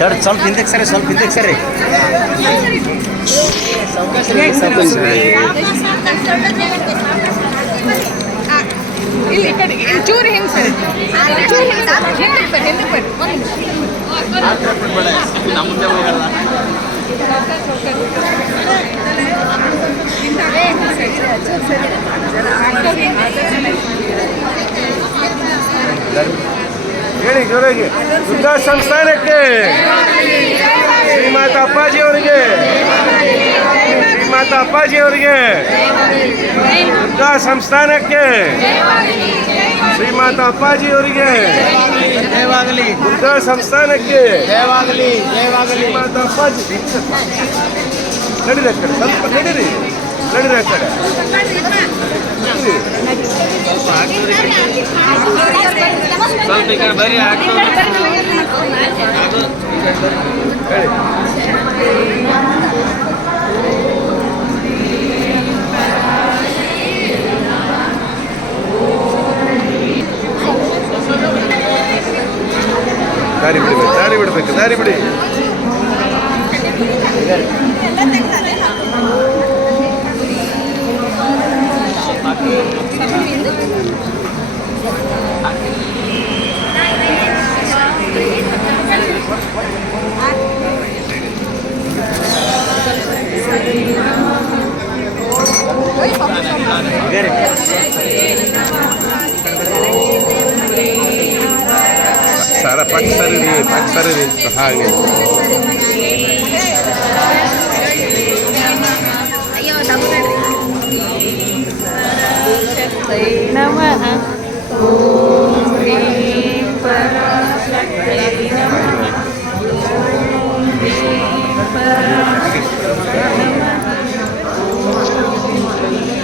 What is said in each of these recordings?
Sir ಸ್ವಲ್ಪ ಹಿಂದಕ್ಕೆ ಸರಿ, ಸ್ವಲ್ಪ ಹಿಂದಕ್ಕೆ ಸರಿ. ಇಲ್ಲಿ ಈ ಕಡೆ ಚೂರು ಹಿಂಗೆ ಸರಿ, ಚೂರು ಹಿಂದಕ್ಕೆ ಬರ್ರಿ. ಹೇಳಿ ಜೋರಾಗಿ. ದುರ್ಗಾ ಸಂಸ್ಥಾನಕ್ಕೆ, ಶ್ರೀಮಾತಾ ಅಪ್ಪಾಜಿಯವರಿಗೆ, ಶ್ರೀಮಾತಾ ಅಪ್ಪಾಜಿಯವರಿಗೆ, ದುರ್ಗಾ ಸಂಸ್ಥಾನಕ್ಕೆ, ಶ್ರೀಮಾತಾ ಅಪ್ಪಾಜಿಯವರಿಗೆ ಜಯವಾಗಲಿ, ದುರ್ಗಾ ಸಂಸ್ಥಾನಕ್ಕೆ ಜಯವಾಗಲಿ, ಜಯವಾಗಲಿ. ಶ್ರೀಮಾತಾ ಅಪ್ಪಾಜಿ. ನಡೀರಿ ಆ ಕಡೆ, ಸ್ವಲ್ಪ ನಡೀರಿ, ನಡೀರಿ ಆ ಕಡೆ. ಸ್ವಲ್ಪ ಈ ಕಡೆ ಬರ್ರಿ. ದಾರಿ ಬಿಡಬೇಕು, ದಾರಿ ಬಿಡಬೇಕು, ದಾರಿ ಬಿಡಿ. सारा पाक सारी हागे नमः ओम ह्रीं पराशक्तये नमः ओम ह्रीं पराशक्तये नमः ओम ह्रीं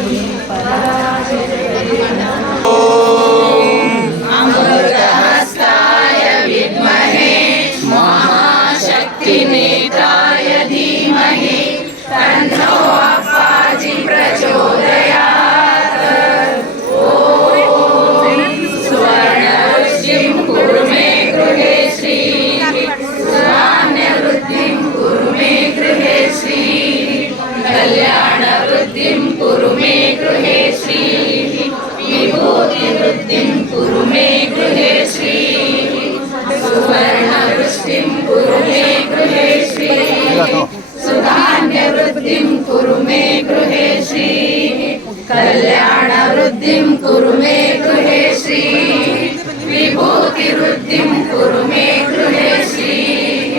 पराशक्तये नमः अमृतहस्ताय विद्महे महाशक्तिनेत्राय धीमहि तन्नो अप्पाजि प्रचोदयात्। कल्याणवृद्धिं कुरु मे गृहे श्रीः विभूतिवृद्धिं कुरु मे गृहे श्रीः सुवर्णवृष्टिं कुरु मे गृहे श्रीः सुधान्यवृद्धिं कुरु मे गृहे श्रीः कल्याणवृद्धिं कुरु मे गृहे श्रीः विभूतिवृद्धिं कुरु मे गृहे श्रीः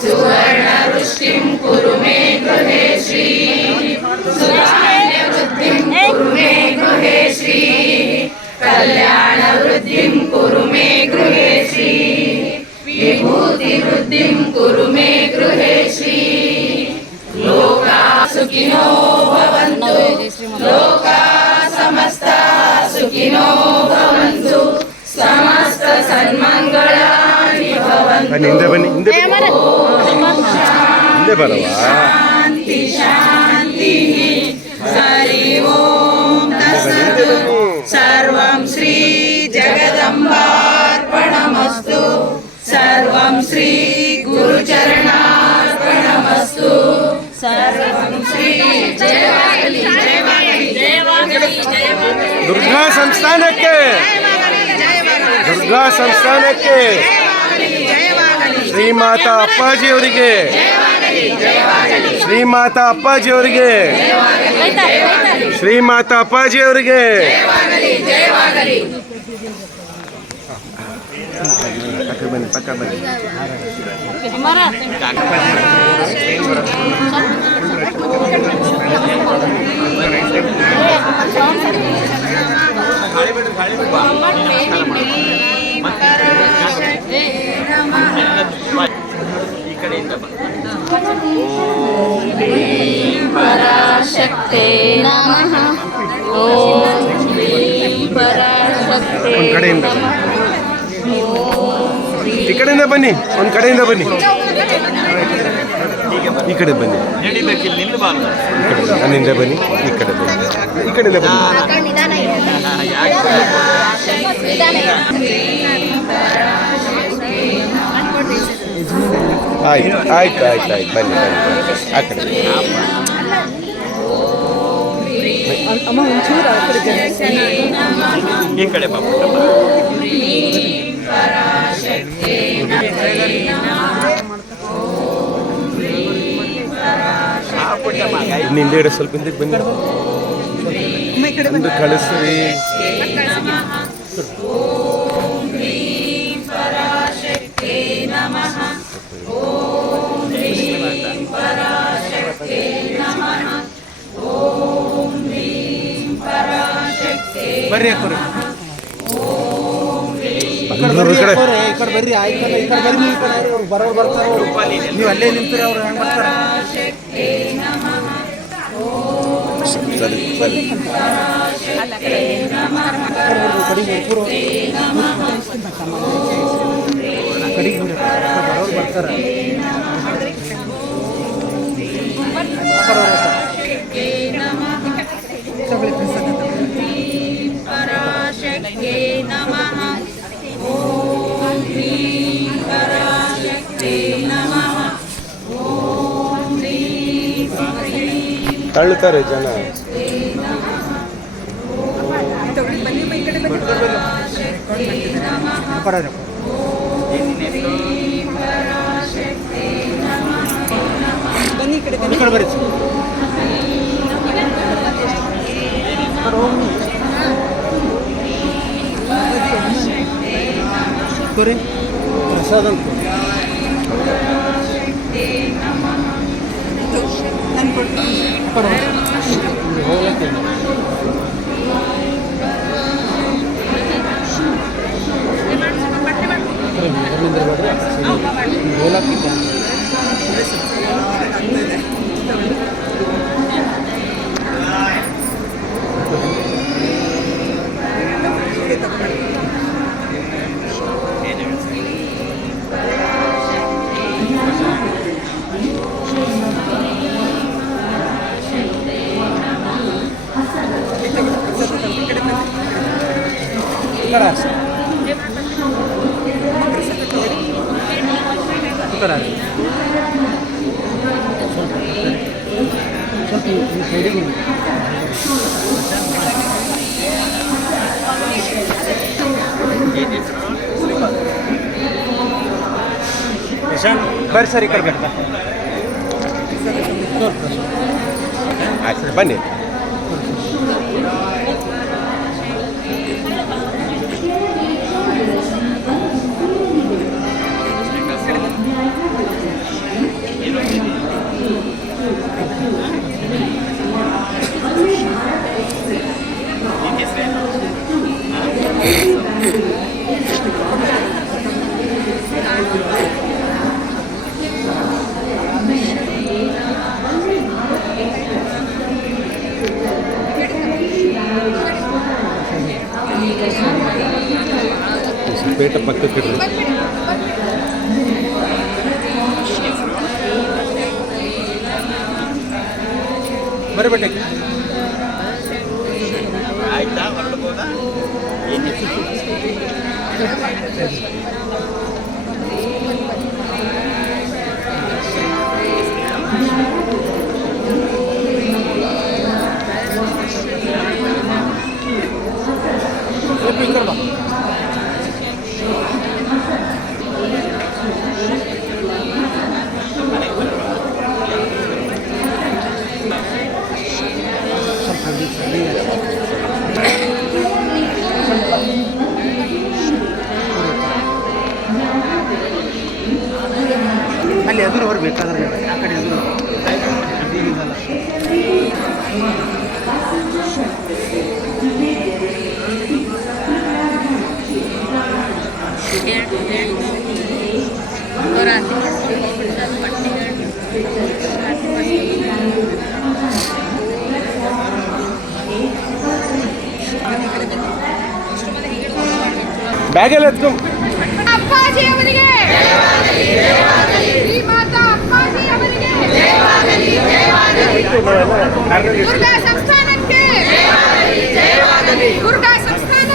सुवर्णवृष्टिं कुरु मे गृहे श्रीः सुधान्यवृद्धिं कुरु मे गृहे श्रीः कल्याणवृद्धिं कुरु मे गृहे श्रीः विभूतिवृद्धिं कुरु मे गृहे श्रीः लोकाः सुखिनो भवन्तु लोकाः समस्ताः सुखिनो भवन्तु समस्त सन्मङ्गलानि भवन्तु। शांति शांति हरि ओम तत्सत् सर्वं श्री जगदम्बार्पणमस्तु सर्वं श्री गुरुचरणार्पणमस्तु सर्वं श्री जयवागली जयवागली जयवागली जयवागली। दुर्गा संस्थानಕ್ಕೆ, ದುರ್ಗಾ ಸಂಸ್ಥಾನಕ್ಕೆ, ಶ್ರೀಮಾತಾ ಅಪ್ಪಾಜಿಯವರಿಗೆ, ಶ್ರೀಮಾತಾ ಅಪ್ಪಾಜಿಯವರಿಗೆ, ಶ್ರೀಮಾತಾ ಅಪ್ಪಾಜಿಯವರಿಗೆ. ಬನ್ನಿ, ಪಕ್ಕ ಬನ್ನಿ. ओम ह्रीं पराशक्ते नमः ओम ह्रीं पराशक्ते नमः ಈ ಕಡೆಯಿಂದ ಬನ್ನಿ, ಒಂದು ಕಡೆಯಿಂದ ಬನ್ನಿ, ಈ ಕಡೆ ಬನ್ನಿ, ಅಲ್ಲಿಂದ ಬನ್ನಿ, ಈ ಕಡೆ ಬನ್ನಿ, ಈ ಕಡೆಯಿಂದ ಬನ್ನಿ. ಆಯ್ತು ಆಯ್ತು ಆಯ್ತು ಆಯ್ತು ಬನ್ನಿ ಬನ್ನಿ ಆ ಕಡೆ ಅಮ್ಮ ಒಂಚೂರು ಆ ಕಡೆ ಈ ಕಡೆ ಪಾಪ ಇನ್ನು ಹಿಂದೆ ಸ್ವಲ್ಪ ಹಿಂದಕ್ಕೆ ಬನ್ನಿ ಒಂದು ಕಳಿಸ್ರಿ ಬರ್ರಿ ಅಕ್ಕರು ಈ ಕಡೆ ಈ ಕಡೆ ಬರ್ರಿ ಆಯ್ತಲ್ಲ ಈ ಕಡೆ ಬರ್ರಿ ಈ ಕಡೆ ಅವ್ರು ಬರೋರು ಬರ್ತಾರೆ ಅವ್ರು ನೀವು ಅಲ್ಲೇ ನಿಂತೀರಿ ಅವ್ರು ಹೆಂಗೆ ಬರ್ತಾರೆ ಸರಿ ಸರಿ ಕಡಿಗೆ ಬರೋರು ಬರ್ತಾರೆ ತಳ್ಳುತ್ತಾರೆ ಜನ ಬನ್ನಿ ಈ ಕಡೆ ಬನ್ನಿ ಈ ಕಡೆ ಬರ್ರಿ ಪ್ರಸಾದ್ ಅಂತ ಹೋಗ್ಲಕ್ಕೆ ಹೋಗ್ಲಕ್ಕಿಲ್ಲ ಬರ್ರಿ ಸರ್ ಈ ಕಡೆ ಬರ್ತಾ ಆಯ್ತು ಬನ್ನಿ ಪೇಟ ಪಕ್ಕಕ್ಕೆ ಇಡ್ರಿ ಬರ್ರಿ ಬಟ್ಟೆ ಆಯ್ತಾ ಹೊರಡ್ಬೋದಾ ಈ ಕಡೆ ಬಾ ಅಲ್ಲಿ ಎದುರು ಬರ್ಬೇಕಾದ್ರೆ ಆ ಕಡೆ ಎದುರು ಬ್ಯಾಗೆಲ್ಲ ಎತ್ಕೊಂಡು ಅಪ್ಪಾಜಿ ಅವರಿಗೆ ಶ್ರೀಮಾತಾ ಅಪ್ಪಾಜಿ ಅವರಿಗೆ ದುರ್ಗಾ ಸಂಸ್ಥಾನಕ್ಕೆ ದುರ್ಗಾ ಸಂಸ್ಥಾನ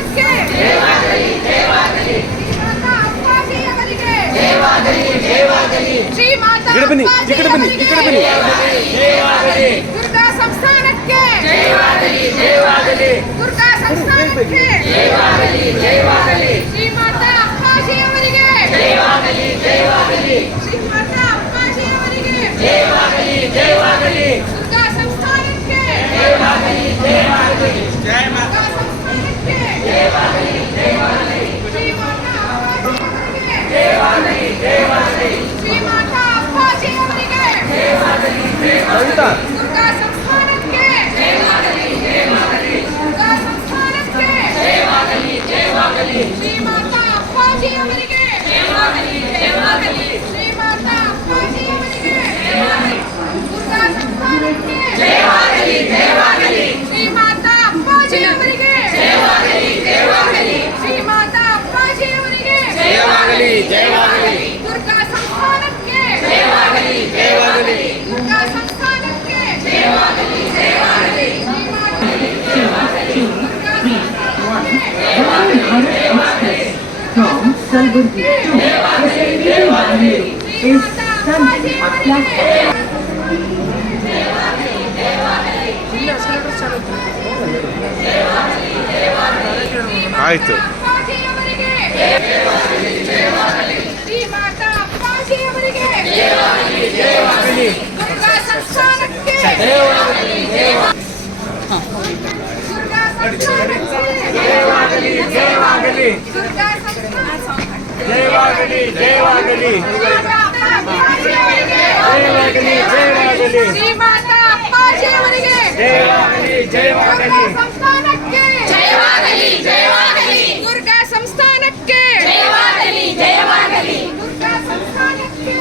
ಕಡೆ ಬನ್ನಿ, ಈ ಕಡೆ ಬನ್ನಿ, ಈ ಕಡೆ ಬನ್ನಿ. ದುರ್ಗಾ ಸಂಸ್ಥಾನಕ್ಕೆ ದುರ್ಗಾ ಸಂಸ್ಥಾನಕ್ಕೆ ಶ್ರೀಮಾತಾ ಅಪ್ಪಾಜಿ ಅವರಿಗೆ ಶ್ರೀಮಾತಾ ಅಪ್ಪಾಜಿ ಅವರಿಗೆ ದುರ್ಗಾ ಸಂಸ್ಥಾನಕ್ಕೆ ದುರ್ಗಾ ಸಂಸ್ಥಾನಕ್ಕೆ ಶ್ರೀಮಾತಾ ಅಪ್ಪಾಜಿ ಅವರಿಗೆ ಕವಿತಾ ದುರ್ಗಾ ಸಂಸ್ಥಾನಕ್ಕೆ ದುರ್ಗಾ ಸಂಸ್ಥಾನಕ್ಕೆ ಶ್ರೀಮಾತಾ ಅಪ್ಪಾಜಿ ಅವರಿಗೆ ಶ್ರೀಮಾತಾ ಅಪ್ಪಾಜಿ ಅವರಿಗೆ ದುರ್ಗಾ ಸಂಸ್ಥಾನಕ್ಕೆ ಶ್ರೀಮಾತಾ ಅಪ್ಪಾಜಿ ಅವರಿಗೆ ಶ್ರೀಮಾತಾ ಅಪ್ಪಾಜಿ ಅವರಿಗೆ Durga ಸಂಸ್ಥಾನಕ್ಕೆ Durga ಸಂಸ್ಥಾನಕ್ಕೆ From Salburgi to Facility Bangalore is Sunday platform. ಆಯ್ತು. ಅಪ್ಪಾಜಿ ಅವರಿಗೆ ಶ್ರೀಮಾತಾ ಅಪ್ಪಾಜಿ ಅವರಿಗೆ ದುರ್ಗಾ ಸಂಸ್ಥಾನಕ್ಕೆ ದುರ್ಗಾ ಸಂಸ್ಥಾನಕ್ಕೆ ದುರ್ಗಾ ಸಂಸ್ಥಾನಕ್ಕೆ ಶ್ರೀಮಾತಾ ಅಪ್ಪಾಜಿ ಅವರಿಗೆ ದುರ್ಗಾ ಸಂಸ್ಥಾನಕ್ಕೆ ದುರ್ಗಾ ಸಂಸ್ಥಾನಕ್ಕೆ ದುರ್ಗಾ ಸಂಸ್ಥಾನಕ್ಕೆ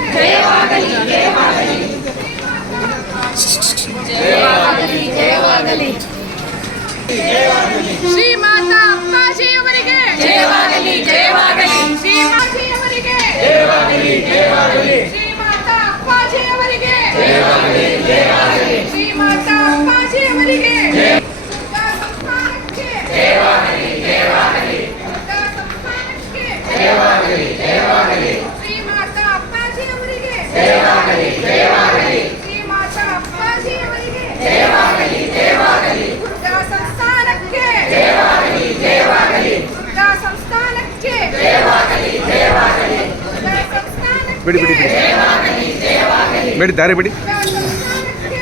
ಶ್ರೀಮಾತಾ ಅಪ್ಪಾಜಿ ಅವರಿಗೆ ಶ್ರೀಮಾಜಿ ಅವರಿಗೆ ಶ್ರೀಮಾತಾ ಅಪ್ಪಾಜಿ ಅವರಿಗೆ ಶ್ರೀಮಾತಾ ಅಪ್ಪಾಜಿ ಅವರಿಗೆ ದುರ್ಗಾ ಸಂಸ್ಥಾನಕ್ಕೆ ದುರ್ಗಾ ಸಂಸ್ಥಾನಕ್ಕೆ ಶ್ರೀಮಾತಾ ಅಪ್ಪಾಜಿ ಅವರಿಗೆ ಶ್ರೀಮಾತಾ ಅಪ್ಪಾಜಿ ಅವರಿಗೆ ದುರ್ಗಾ ಸಂಸ್ಥಾನಕ್ಕೆ ದುರ್ಗಾ ಸಂಸ್ಥಾನಕ್ಕೆ ದುರ್ಗಾ ಸಂಸ್ಥಾನಕ್ಕೆ ಬಿಡಿ ಬಿಡಿ ಬಿಡಿ ಬಿಡಿ, ದಾರಿ ಬಿಡಿ. ದುರ್ಗಾ ಸಂಸ್ಥಾನಕ್ಕೆ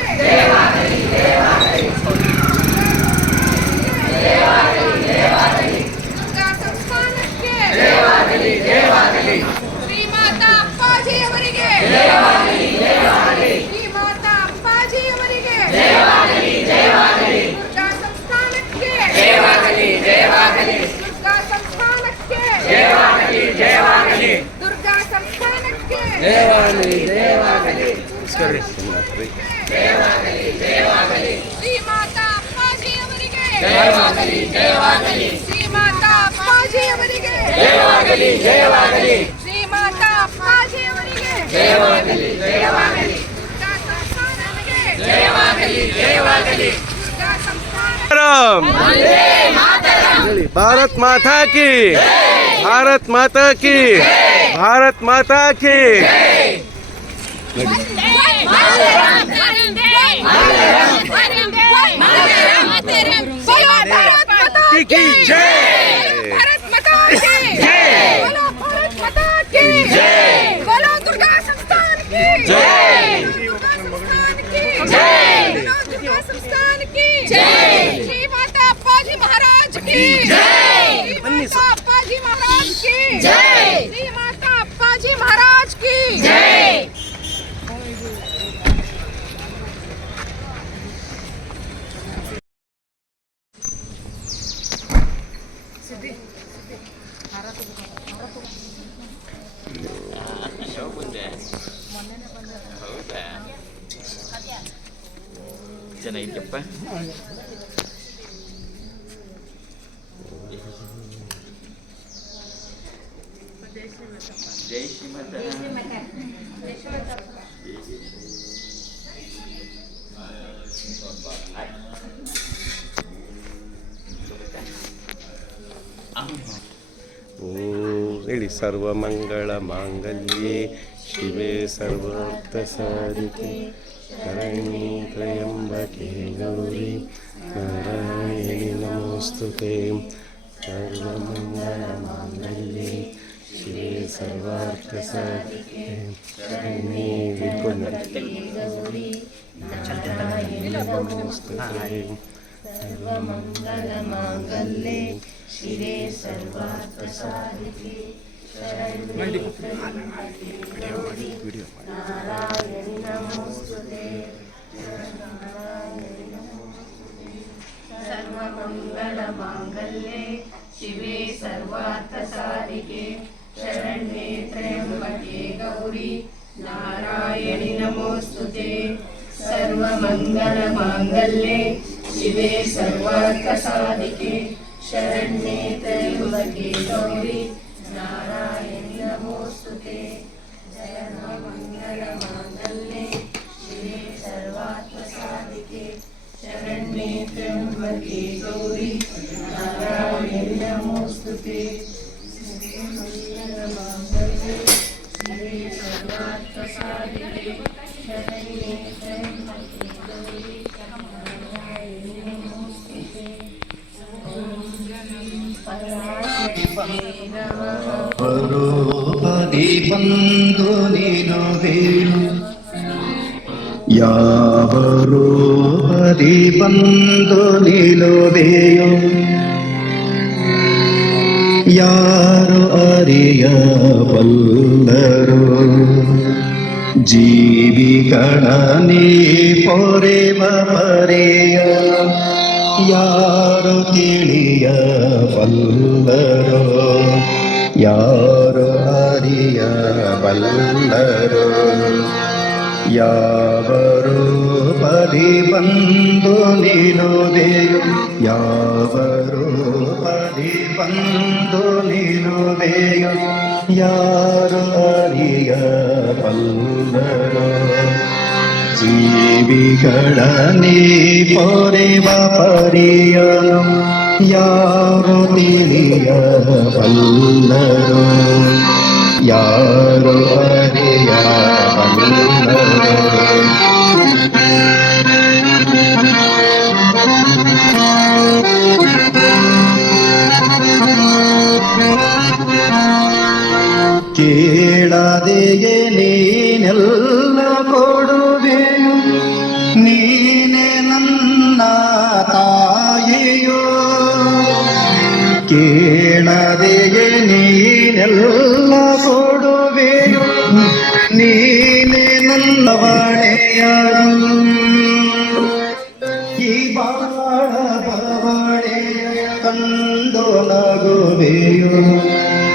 ದುರ್ಗಾ ಸಂಸ್ಥಾನಕ್ಕೆ ಶ್ರೀಮಾತಾ ಅಪ್ಪಾಜಿ ಅವರಿಗೆ ಶ್ರೀಮಾತಾ ಅಪ್ಪಾಜಿ ಅವರಿಗೆ ದುರ್ಗಾ ಸಂಸ್ಥಾನಕ್ಕೆ ದುರ್ಗಾ ಸಂಸ್ಥಾನಕ್ಕೆ ದುರ್ಗಾ ಸಂಸ್ಥಾನಕ್ಕೆ ಶ್ರೀಮಾತಾ ಅಪ್ಪಾಜಿ ಅವರಿಗೆ ಶ್ರೀಮಾತಾ ಅಪ್ಪಾಜಿ ಅವರಿಗೆ ಶ್ರೀಮಾತಾ ಅಪ್ಪಾಜಿ ಅವರಿಗೆ ದುರ್ಗಾ ಸಂಸ್ಥಾನಕ್ಕೆ ದುರ್ಗಾ ಸಂಸ್ಥಾನಕ್ಕೆ ಭಾರತ್ ಮಾತಾ ಕಿ, ಭಾರತ್ ಮಾತಾ ಕಿ, ಭಾರತ್ ಮಾತಾ ಕಿ. भारत माता की बोलो, भारत माता की बोलो, दुर्गा संस्थान की दुर्गा संस्थान की बोलो, दुर्गा संस्थान की श्री माता अप्पाजी महाराज की श्री माता अप्पाजी महाराज की श्री माता अप्पाजी महाराज की ಮುಂದೆ ಹೌದಾ ಜನ ಇದೆಯಪ್ಪ. ಜೈ ಶ್ರೀಮಂತ ಹೇಳಿ. ಸರ್ವಮಂಗಳ ಮಾಂಗಲ್ಯೆ ಶಿವೆ ಸರ್ವಾರ್ಥಸಾಧಿಕೆ ಶರಣ್ಯೇ ತ್ರ್ಯಂಬಕೆ ಗೌರಿ ನಾರಾಯಣಿ ನಮೋಸ್ತುತೆ ಸರ್ವಮಂಗಳಮಾಂಗಲ್ಯೆ ಶಿವೆ ಸರ್ವಾರ್ಥಸಾಧಿಕೆ ಶರಣ್ಯೇ ಗೌರಿ ನಾರಾಯಣಿ ನಮೋಸ್ತುತೆ ಸರ್ವಮಂಗಳಮಾಂಗಲ್ಯೆ ಶಿವೆ ಸರ್ವಾರ್ಥಸಾಧಿಕೆ ಶರಣ್ಯೇ ನಾರಾಯಣಿ ನಮೋಸ್ತುತೆ ಸರ್ವಮಂಗಳಮಾಂಗಲ್ಯೆ ಶಿವೆ ಸರ್ವಾರ್ಥಸಾಧಿಕೆ ಶರಣ್ಯೇ ತ್ರ್ಯಂಬಕೆ ಗೌರಿ ನಾರಾಯಣಿ ನಮೋಸ್ತುತೆ ಸರ್ವಮಂಗಳಮಾಂಗಲ್ಯೆ ಶಿವೆ ಸರ್ವಾರ್ಥಸಾಧಿಕೆ ಶರಣ್ಯೇ ತ್ರ್ಯಂಬಕೆ ಗೌರಿ ನಾರಾಯಣಿ ನಮೋಸ್ತುತೆ ಸರ್ವಮಂಗಳಮಾಂಗಲ್ಯೆ ಶಿವೆ ಸರ್ವಾರ್ಥಸಾಧಿಕೆ ಶರಣ್ಯೇ ತ್ರ್ಯಂಬಕೆ ಗೌರಿ ನಾರಾಯಣಿ ನಮೋಸ್ತುತೆ ಸರ್ವಮಂಗಳಮಾಂಗಲ್ಯೆ ಶಿವೆ ಸರ್ವಾರ್ಥಸಾಧಿಕೆ ಶರಣ್ಯೇ ತ್ರ್ಯಂಬಕೆ ಗೌರಿ ನಾರಾಯಣಿ ನಮೋಸ್ತುತೆ ಪರೋಪದಿ ಬಂದು ನಿಲುವೆಯು ಯಾವ ರೂಪದಿ ಬಂದು ನಿಲುವೆಯು ಯಾರು ಅರಿಯಬಲ್ಲರು ಜೀವಿಗಳ ನೀ ಪೊರೆವ ಪರೆಯ ಯಾರು ತಿಳಿಯಬಲ್ಲರು ಯಾರು ಅರಿಯಬಲ್ಲರು ಯಾವ ರೂಪದಿ ಬಂದು ನಿಲುವೆಯು ಯಾವ ರೂಪದಿ ಬಂದು ನಿಲುವೆಯು ಯಾರು ಅರಿಯಬಲ್ಲರು ಜೀವಿಗಳ ನೀ ಪೊರೆವ ಪರಿಯನು ಯಾರು ತಿಳಿಯಬಲ್ಲರು ಯಾರು ಅರಿಯಬಲ್ಲರು ಕೇಳದೆಯೇ ನೀನೆಲ್ಲ ಕೊಡುವೆಯು ನೀನೆ ನನ್ನ ತಾಯಿಯೋ ಕೇಳದೆಯೇ ನೀನೆಲ್ಲ ಕೊಡುವೆಯು ನೀನೆ ನನ್ನ ಬಳೆಯರು ಈ ಬಾಳ ಬವಳೆಯ ಕಂಡು ನಗುವೆಯು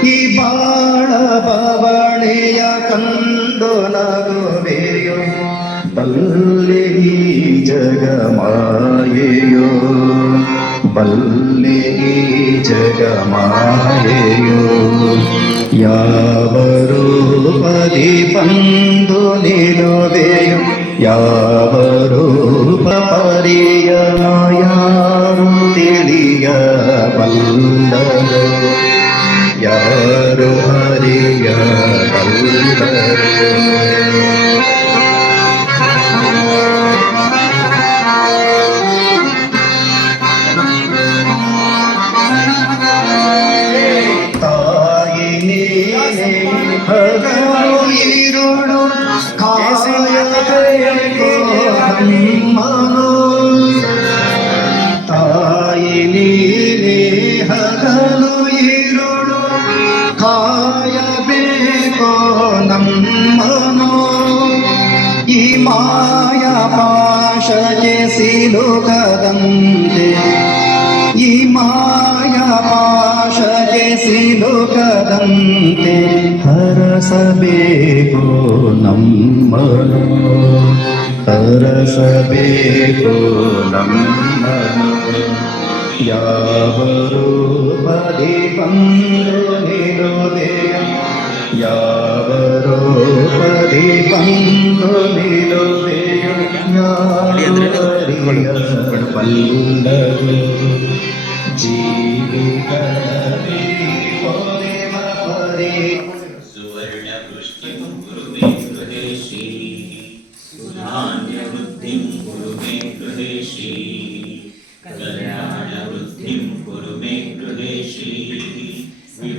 ಈ ಬಾಳ ಬವಳೆಯ ಕಂಡು ನಗುವೆಯು ಬಲ್ಲೆ ಈ ಜಗಮಾಯೆಯೋ ಬಲ್ಲೆ ಈ ಜಗಮಾಯೆಯೋ ಯಾವ ರೂಪದಿ ಬಂದು ನಿಲುವೆಯು ಯಾವ ರೂಪ ಪರಿಯನ ಯಾರು ತಿಳಿಯಬಲ್ಲರು ಯಾರು ಅರಿಯಬಲ್ಲರು ತಾಯಿ ನೀನೆ ಹಗಲು ಇರುಳು ಕಾಯಬೇಕು ನಮ್ಮನು ತಾಯಿ ನೀನೆ ಹಗಲು ಇರುಳು ಕಾಯಬೇಕು ನಮ್ಮನು ಈ ಮಾಯ ಪಾಶಕ್ಕೆ ಸಿಲುಕದಂತೆ ಈ ಮಾಯ ಪಾಶಕ್ಕೆ ಸಿಲುಕದಂತೆ ಹರಸಬೇಕು ನಮ್ಮನು ಹರಸಬೇಕು ನಮ್ಮನು ಯಾವ ರೂಪದಿ ಬಂದು ನಿಲುವೆಯು ಯಾವ ರೂಪದಿ ಬಂದು ನಿಲುವೆಯು ಬಲ್ಲರು ಜೀವಿಗಳ ಸುವರ್ಣ ವೃಷ್ಟಿ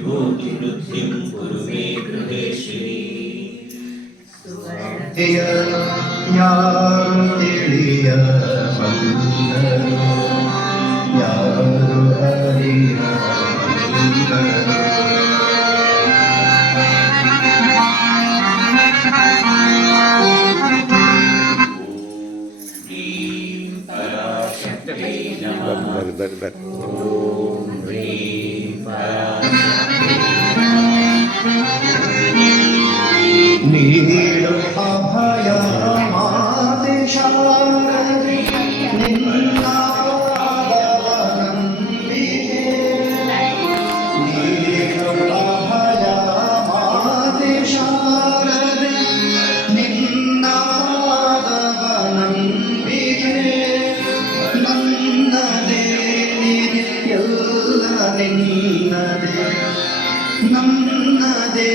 ವಿಭೂತಿವೃದ್ಧಿಂ ಕುರು ಮೇ ಗೃಹೇ ಶ್ರೀ. ಯಾರು ತಿಳಿಯ ಬಂದರು, ಯಾರು ಅರಿಯ ಬಂದರು. ನೀಡು ಅಭಯ ಮಾತೆ ಶಾರದೆ, ನಿನ್ನ ಪಾದವನಂಬಿಕೆ. ನೀಡು ಅಭಯ ಮಾತೆ ಶಾರದೆ, ನಿನ್ನ ಪಾದವನಂಬಿಕೆ. ನನ್ನದೇ ಎಲ್ಲ ನಿನ್ನದೇ, ನನ್ನದೇ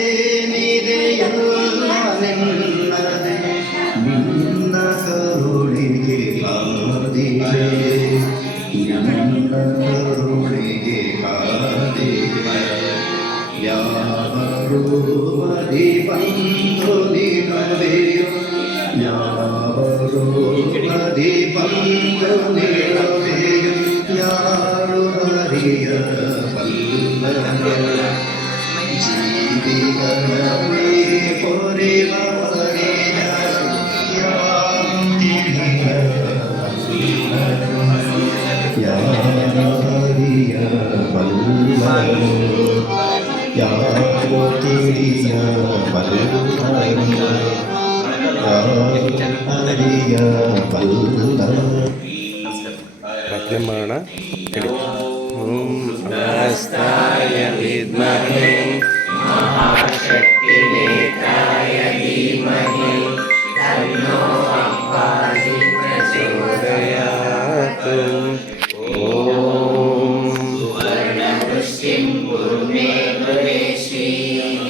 ನಿದೆಯಲ್ಲ ನಿನ್ನದೇ. ನಿನ್ನ ಕರುಳಿಗೆ ಕಾದಿದೆ, ನಿನ್ನ ಕರುಳಿಗೆ ಕಾದಿದೆ. ಯಾವ ರೂಪದಿ ಬಂದು ನಿಲ್ಲದೆಯೋ, ಯಾವ ರೂಪದಿ ಬಂದು ನಿಲ್ಲದೆಯೋ. ಯಾರು ಅರಿಯಬಲ್ಲರು ಜೀವಿಗಳೇ ಪೊರೆವರೆಯ. ಯಾರು ತಿಳಿಯಬಲ್ಲರು, ಯಾರು ಅರಿಯಬಲ್ಲರು, ಯಾರು ತಿಳಿಯಬಲ್ಲರು, ಯಾರು ಅರಿಯಬಲ್ಲರು. ಪ್ರಾರ್ಥನೆ ಮಾಡೋಣ. ಓಂ ನಮಸ್ತಾಯ ವಿದ್ಮಹೇ ಮಹಾಶಕ್ತಿನೇತ್ರಾಯ ಧೀಮಹಿ ತನ್ನೋ ಅಪ್ಪಾಜಿ ಪ್ರಚೋದಯಾತ್. ಓಂ ಸುವರ್ಣವೃಷ್ಟಿಂ ಕುರು ಮೇ ಗೃಹೇ ಶ್ರೀಃ,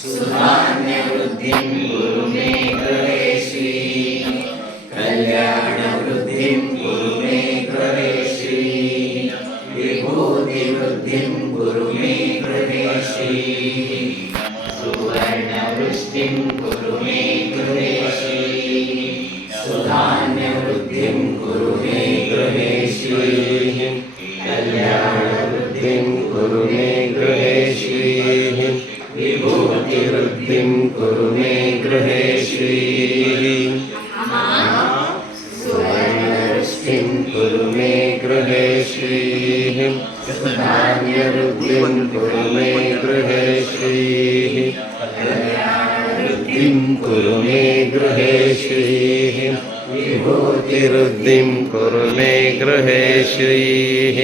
ಸುಧಾನ್ಯವೃದ್ಧಿಂ ಕುರು ಮೇ ಗೃಹೇ ಶ್ರೀಃ, ಕಲ್ಯಾಣವೃದ್ಧಿಂ ಕುರು ಮೇ ಗೃಹೇ ಶ್ರೀಃ, ವಿಭೂತಿವೃದ್ಧಿಂ ಕುರು ಮೇ ಗೃಹೇ ಶ್ರೀಃ. ಸುವರ್ಣವೃಷ್ಟಿಂ ಕುರು ಮೇ ಗೃಹೇ ಶ್ರೀಃ, ಸುಧಾನ್ಯವೃದ್ಧಿಂ ಕುರು ಮೇ ಗೃಹೇ ಶ್ರೀಃ, ಕಲ್ಯಾಣವೃದ್ಧಿಂ ಕುರು ಮೇ ಗೃಹೇ ಶ್ರೀಃ, ವಿಭೂತಿವೃದ್ಧಿಂ ಕುರು ಮೇ ಗೃಹೇ ಶ್ರೀಃ. ಸುವರ್ಣವೃಷ್ಟಿಂ ಕುರು ಮೇ ಗೃಹೇ ಶ್ರೀಃ, ಧಾನ್ಯವೃದ್ಧಿಂ ಕುರು ಮೇ ಗೃಹೇ ಶ್ರೀಃ, ಕಲ್ಯಾಣವೃದ್ಧಿಂ ಕುರು ಮೇ ಗೃಹೇ ಶ್ರೀಃ, ವಿಭೂತಿವೃದ್ಧಿಂ ಕುರು ಮೇ ಗೃಹೇ ಶ್ರೀಃ.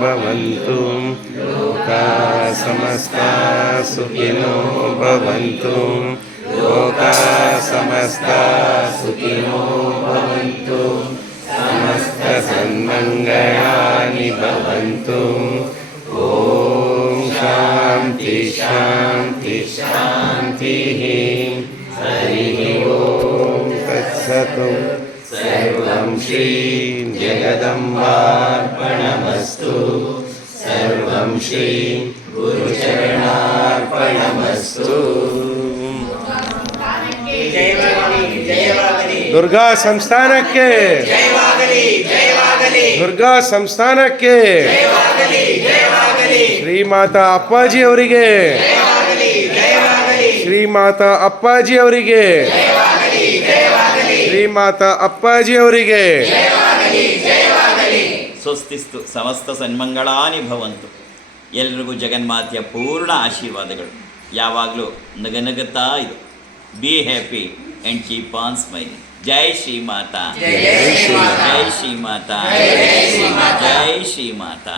ಭವಂತು ಲೋಕಾಃ ಸಮಸ್ತಾಃ ಸುಖಿನೋ ಭವಂತು, ಲೋಕಾಃ ಸಮಸ್ತಾಃ ಸುಖಿನೋ ಭವಂತು, ಸಮಸ್ತ ಸನ್ಮಂಗಳಾನಿ ಭವಂತು. ಓಂ ಶಾಂತಿ ಶಾಂತಿ ಶಾಂತಿಃ. ಹರಿ ಓಂ ತತ್ಸತ್. ಸರ್ವಂ ಶ್ರೀ ಜಗದಂಬಾರ್ಪಣಮಸ್ತು. ಸರ್ವಂ ಶ್ರೀ ಗುರುಚರಣಾರ್ಪಣಮಸ್ತು. ದುರ್ಗಾ ಸಂಸ್ಥಾನಕ್ಕೆ, ದುರ್ಗಾ ಸಂಸ್ಥಾನಕ್ಕೆ, ಶ್ರೀಮಾತಾ ಅಪ್ಪಾಜಿ ಅವರಿಗೆ, ಶ್ರೀಮಾತಾ ಅಪ್ಪಾಜಿ ಅವರಿಗೆ, ಶ್ರೀಮಾತಾ ಅಪ್ಪಾಜಿ ಅವರಿಗೆ. ಸ್ವಸ್ತಿಸ್ತು. ಸಮಸ್ತ ಸನ್ಮಂಗಳಾನಿ ಭವಂತು. ಎಲ್ರಿಗೂ ಜಗನ್ಮಾತೆಯ ಪೂರ್ಣ ಆಶೀರ್ವಾದಗಳು. ಯಾವಾಗಲೂ ನಗನಗುತ್ತಾ ಇದು. Be happy and keep on smiling. Jai Shri Mata, Jai Shri Mata, Jai Shri Mata.